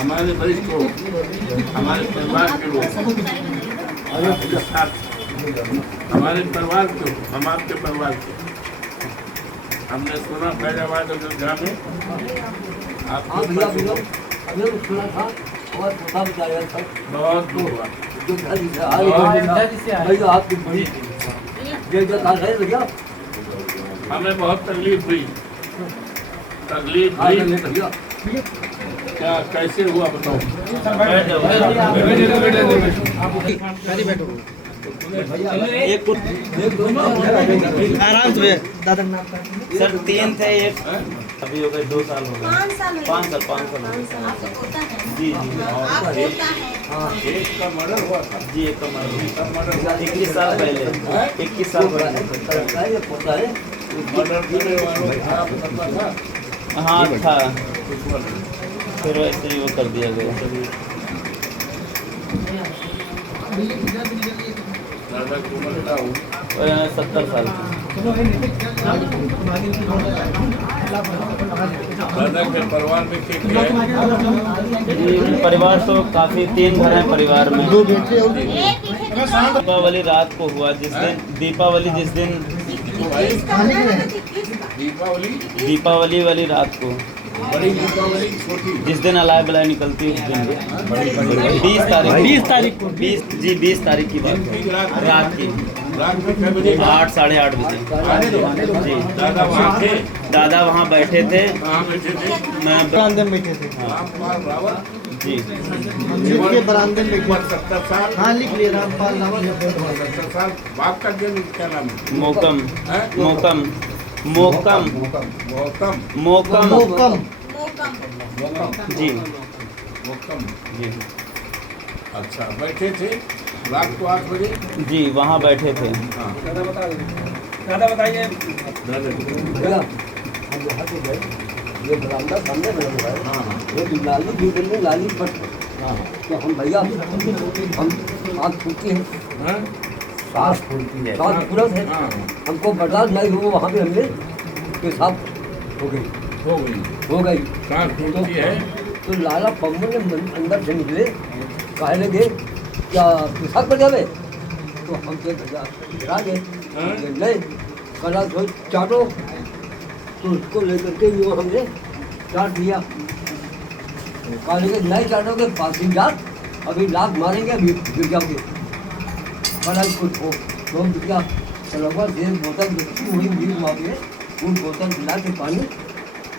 हमारे वरिष्ठ लोग, हमारे परिवार के लोग, हमारे परिवार के, हम आपके परिवार के, हमने सुना फैजाबाद अयोध्या में आपको सुना था और पता बताया था बहुत हुआ। भैया आपकी बड़ी जय जयकार है भैया। हमें बहुत तकलीफ हुई भैया क्या कैसे हुआ बताओ। आराम से दादा सर 3 थे, एक अभी हो गए 2 साल हो गए। 5 साल हो गए। जी जी एक का मर्डर हुआ था। जी, एक का मर्डर 21 साल पहले। 21 साल पहले। मर्डर करने वालों का पता था। हाँ था, फिर वैसे ही वो कर दिया गया। दादा की उम्र क्या हुई? 70 साल की। दादा के परिवार में क्या है? जी, परिवार तो काफ़ी 3 घर हैं परिवार में। दीपावली रात को हुआ, जिस दिन दीपावली दीपावली वाली रात को, बड़ी दीपावली छोटी जिस दिन अलाय बलाय निकलती है उस दिन 20 तारीख को 20 तारीख की बात है, रात की रात में कितने बजे? 8 साढ़े 8 बजे। जी, दादा वहाँ थे? दादा वहाँ बैठे थे, कहाँ बैठे थे? मैं बरामदे में बैठे थे। रामपाल रावत। जी मंदिर के बरामदे में बैठे। 70 साल। हाँ लिख लिए रामपाल रावत। 70 साल। बाप का जन्म क्या नाम है? मोकम हैं? मोकम गौतम। मोकम मोकम जी गौतम। जी अच्छा, बैठे थे रात को 8 बजे। जी वहाँ बैठे थे। हाँ दादा बताइए भैया हम यहाँ पे गए, ये बरामदा सामने बना हुआ है। हाँ ये लाली जीवन में लाली पट। हाँ तो हम भैया हम आग फूकी है, हाँ सांस फूलती है, सांस फूलत है, हाँ हमको बर्दाश्त नहीं हुआ। वहाँ पे हमने पेशाब हो गई हो गई। सांस फूलती है। तो लाला पम्मू ने अंदर से निकले, कहे लगे क्या पेशाब कर जावे? तो हम से भैया गिरा गए, नहीं कला तो चाटो। तो उसको लेकर के वो हमने चाट दिया। कहा लगे नहीं चाटोगे फांसी जात, अभी लात मारेंगे, अभी गिर जाओगे। कला कुछ हो तो दिया चलोगा 1 बोतल रखी हुई बीच वहाँ पे, उन बोतल मिला के पानी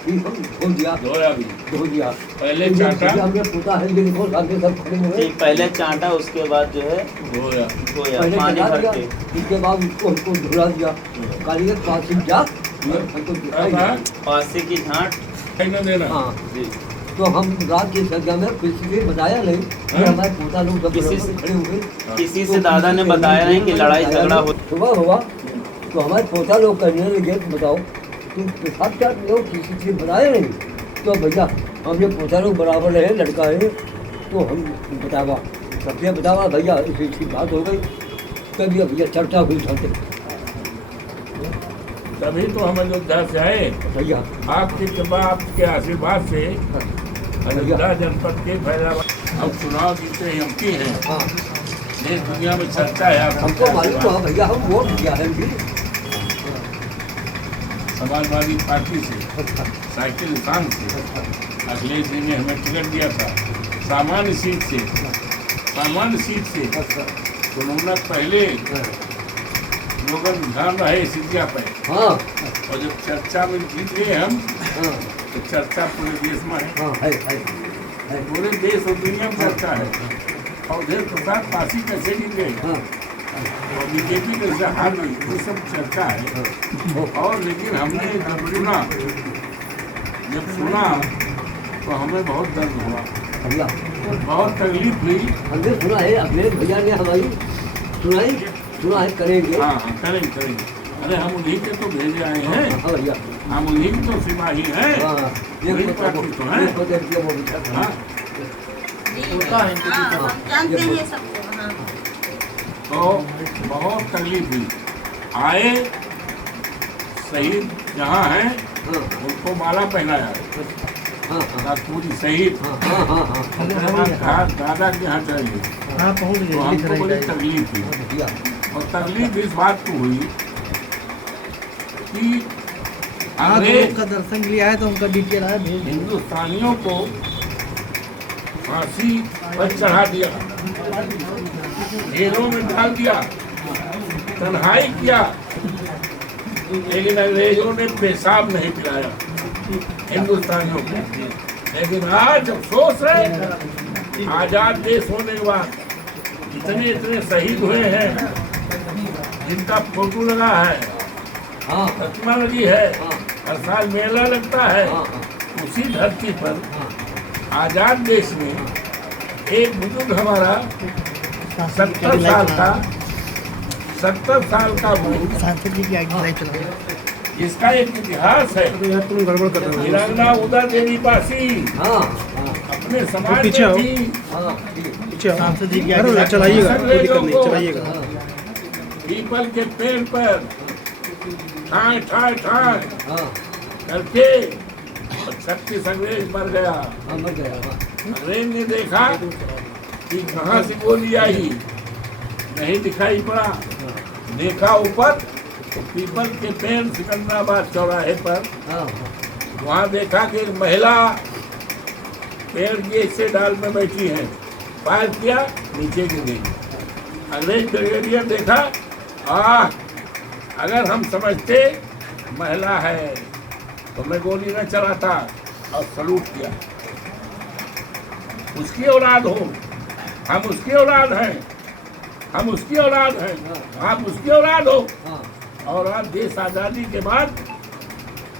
फिर हम धो दिया। धोया भी। धो दिया पहले चाटा। हमने पूछा है ये देखो सामने सब खड़े हुए। जी पहले चाटा, उसके बाद जो है धोया। धोया पहले पानी चला भर दिया, के। उसके बाद उसको हमको धुला दिया। कालीगर फांसी जा हमको दिखाई अब फांसी की झांट। न देना। हाँ, जी तो हम रात की संख्या में किसी से बताया नहीं कि हमारे पोता लोग सब किसी बराबर से- खड़े हुए। किसी से दादा ने बताया नहीं कि लड़ाई झगड़ा हो। सुबह हुआ तो हमारे पोता लोग करने लगे, बताओ तुम पेशाब क्या लोग किसी से बताया नहीं? तो भैया हम ये पोता लोग बराबर रहे, लड़का है तो हम बतावा, सबसे बतावा भैया ऐसी बात हो गई। कभी भैया चर्चा हुई चलते तभी तो हम अयोध्या से आए। भैया आपकी कृपा, आपके आशीर्वाद से अयोध्या जनपद के फैजाबाद अब चुनाव जीते एमपी हैं। हाँ देश दुनिया में चर्चा है आपका। हमको मालूम हुआ भैया, हम वोट दिया है भी। समाजवादी पार्टी से, साइकिल निशान से अखिलेश जी ने हमें टिकट दिया था। सामान्य सीट से चुनाव पहले लोगन ध्यान रहे सीटिया पे। हाँ और जब चर्चा में जीत गए हम, हाँ तो चर्चा पूरे देश में है। हाँ है पूरे देश और दुनिया में चर्चा है। और देव प्रसाद पासी कैसे जीत गए हाँ और बीजेपी कैसे हार गई, ये सब चर्चा है। और लेकिन हमने जब सुना तो हमें बहुत दर्द हुआ, भैया बहुत तकलीफ हुई। हमने सुना है, अपने भैया ने हमारी सुना है करेंगे। हाँ हाँ करेंगे। अरे हम उन्हीं के तो भेजे आए हैं, हाँ भैया हम उन्हीं के तो सिपाही हैं। हाँ वही पार्टी तो है। वो बेटा हाँ, जानते हैं सबको। हाँ तो बहुत तकलीफ हुई। आए शहीद जहाँ हैं हाँ उनको माला पहनाया, हाँ, काकोरी सहित हाँ हाँ हाँ हाँ कहा दादा के यहाँ चाहिए। हाँ पहुँच तो गए, लिख हमको रहे बड़ी हैं। तकलीफ हुई, भैया और तकलीफ इस बात को हुई कि हाँ तो अंग्रेज उनका दर्शन के लिए आए तो उनका डिटेल आया भेज देंगे। हिंदुस्तानियों को फांसी पर चढ़ा दिया, जेलों में डाल दिया, तन्हाई किया, लेकिन अंग्रेजों ने पेशाब नहीं पिलाया हिंदुस्तानियों को। लेकिन आज अफसोस है, आजाद देश होने के बाद इतने इतने शहीद हुए हैं, जिनका फोटो लगा है, हाँ प्रतिमा लगी है, हाँ हर साल मेला लगता है, हाँ उसी धरती पर हाँ आजाद देश में एक बुजुर्ग हमारा 70 साल का बुजुर्ग, सांसद जी की आगे लाइव चला रहे हैं। जिसका एक इतिहास है, तुम गड़बड़ कर रहे वीरांगना उदा देवी पासी हाँ हाँ अपने समाज पीछे में आओ। थी। हाँ ठीक है। हो सांसद जी की आगे चलाइएगा, कोई दिक्कत नहीं, चलाइएगा। हाँ पीपल के पेड़ पर ठाए ठाए ठाए हाँ करके 36 अंग्रेज मर गया। हाँ मर गया हाँ अंग्रेज ने देखा कि कहाँ से गोली आई, नहीं दिखाई पड़ा, देखा ऊपर तो पीपल के पेड़ सिकंदराबाद चौराहे पर, हाँ वहाँ देखा कि एक महिला पेड़ के ऐसे डाल में बैठी है, फायर किया, नीचे गिर गई। अंग्रेज ब्रिगेडियर देखा, अगर हम समझते महिला है तो मैं गोली न चलाता, और सलूट किया। उसकी औलाद हो, हम उसकी औलाद हैं, हम उसकी औलाद हैं, आप उसकी औलाद हो। हाँ और आज देश आजादी के बाद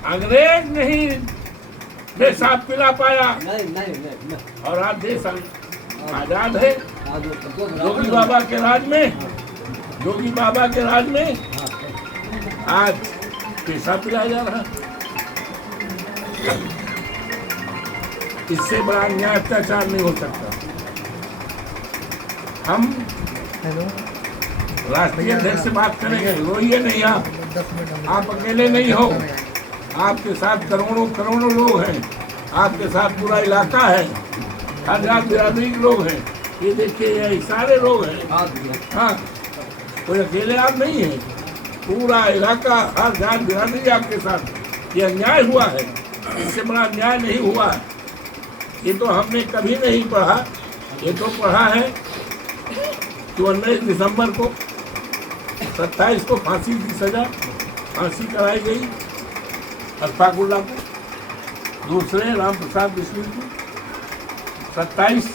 अंग्रेज नहीं पेशाब पिला पाया, नहीं नहीं नहीं नहीं और आज देश आजाद है। आज वो संतोष योगी बाबा के राज में, योगी बाबा के राज में हाँ आज पेशाब पिलाया जा रहा है। इससे बड़ा अन्याय अत्याचार नहीं हो सकता। हम हेलो, राष्ट्रीय अध्यक्ष से बात करेंगे, रोइए नहीं आप अकेले नहीं हो, आपके साथ करोड़ों करोड़ों लोग हैं, आपके साथ पूरा इलाका है, हर जात बिरादरी के लोग हैं। ये देखिए, ये सारे लोग हैं। हाँ भैया हाँ, कोई अकेले आप नहीं हैं, पूरा इलाका, हर जात बिरादरी आपके साथ। ये अन्याय हुआ है, इससे बड़ा अन्याय नहीं हुआ है। ये तो हमने कभी नहीं पढ़ा, ये तो पढ़ा है कि 19 दिसंबर को 27 को फांसी की सजा, फांसी कराई गई अशफाकुल्ला को, दूसरे राम प्रसाद बिस्मिल को 27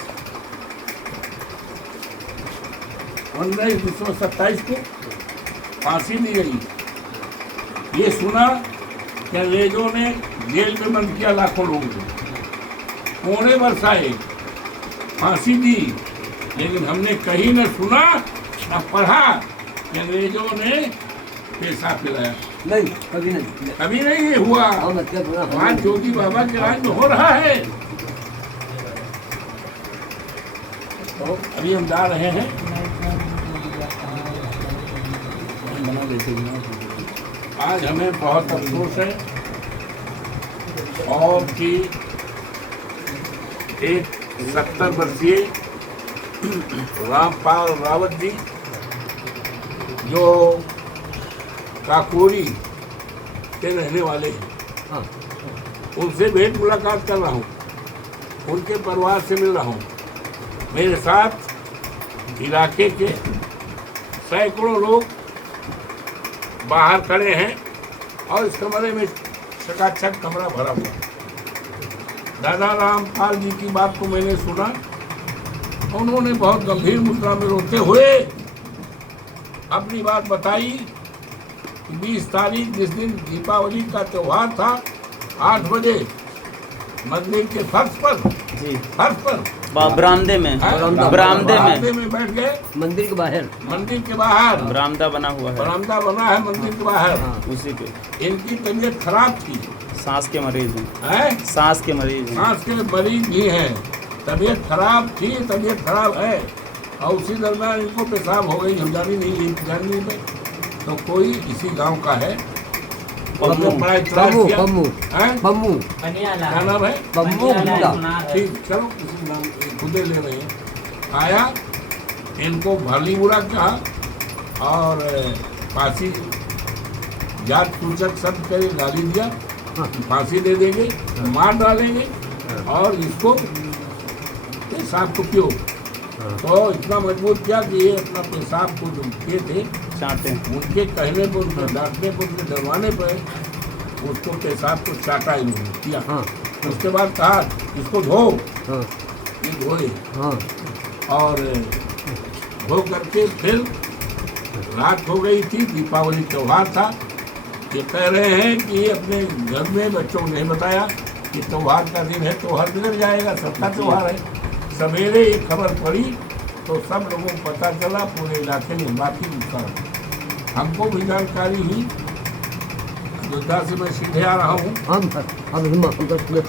1927 को फांसी दी गई। ये सुना कि अंग्रेजों ने जेल में बंद किया लाखों लोगों को, पौने वर्ष आए, फांसी दी, लेकिन हमने कहीं न सुना न पढ़ा कि अंग्रेजों ने पेशाब पिलाया। नहीं कभी नहीं कभी नहीं ये हुआ। हम अच्छा बुरा आज योगी बाबा के राज में हो रहा है। तो अभी हम जा रहे हैं, आज हमें बहुत अफसोस है और कि एक 70 वर्षीय रामपाल रावत जी जो काकोरी के रहने वाले हैं, हाँ उनसे भेंट मुलाकात कर रहा हूँ, उनके परिवार से मिल रहा हूँ। मेरे साथ इलाके के सैकड़ों लोग बाहर खड़े हैं और इस कमरे में चकाचक कमरा भरा हुआ। दादा रामपाल जी की बात को मैंने सुना, उन्होंने बहुत गंभीर मुद्रा में रोते हुए अपनी बात बताई कि 20 तारीख जिस दिन दीपावली का त्यौहार था, 8 बजे मंदिर के फर्श पर बरामदे में बरामदे में बैठ गए। मंदिर के बाहर मंदिर के बाहर बरामदा बना हुआ है, बरामदा बना है मंदिर के बाहर। उसी पे इनकी तबीयत खराब थी, सांस के मरीज हैं, है सांस के मरीज हैं। सांस के मरीज भी हैं, तबीयत खराब थी, तबीयत खराब है, और उसी दरमियान इनको पेशाब हो गई। हम जानी नहीं, जाननी में तो कोई इसी गांव का है, उसने बड़ा इतराज बम्मू किया बम्मू हैं? बम्मू क्या नाम है? बम्मू गुप्ता ठीक, चलो किसी नाम खुदे ले रहे हैं। आया, इनको भली बुरा कहा और फांसी जात सूचक शब्द करे गाली दिया, फांसी दे देंगे, मार डालेंगे और इसको पेशाब को पियो। तो इतना मजबूर किया कि ये अपना पेशाब को जो किए थे चाहते हैं उनके कहने पर, उनके डांटने पर, उनके डरवाने पर उसको पेशाब को चाटा इन्होंने किया। हाँ उसके बाद कहा इसको धो, हाँ ये धोए हाँ और धो करके फिर रात हो गई थी, दीपावली त्यौहार था। ये कह रहे हैं कि अपने घर में बच्चों को नहीं बताया कि त्यौहार का दिन है, त्यौहार बिगड़ जाएगा, सबका त्यौहार है। सवेरे ये खबर पड़ी तो सब लोगों को पता चला, पूरे इलाके में बाकी उसका हमको भी जानकारी हुई। अयोध्या से मैं सीधे आ रहा हूँ हम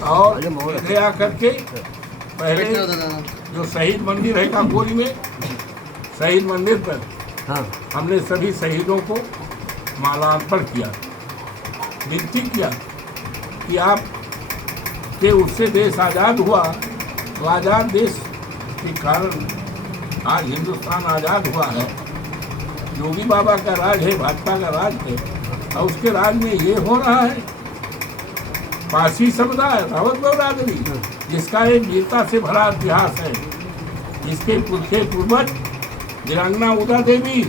और सीधे आकर के पहले जो शहीद मंदिर है काकोरी में, शहीद मंदिर पर हाँ हमने सभी शहीदों को मालार्पण किया, विनती किया कि आप के उससे देश आज़ाद हुआ, तो आज़ाद देश के कारण आज हिंदुस्तान आज़ाद हुआ है। योगी बाबा का राज है, भाजपा का राज है और उसके राज में ये हो रहा है। पासी समुदाय, रावत बरादरी, जिसका एक वीरता से भरा इतिहास है, जिसके पूर्वज वीरांगना उदा देवी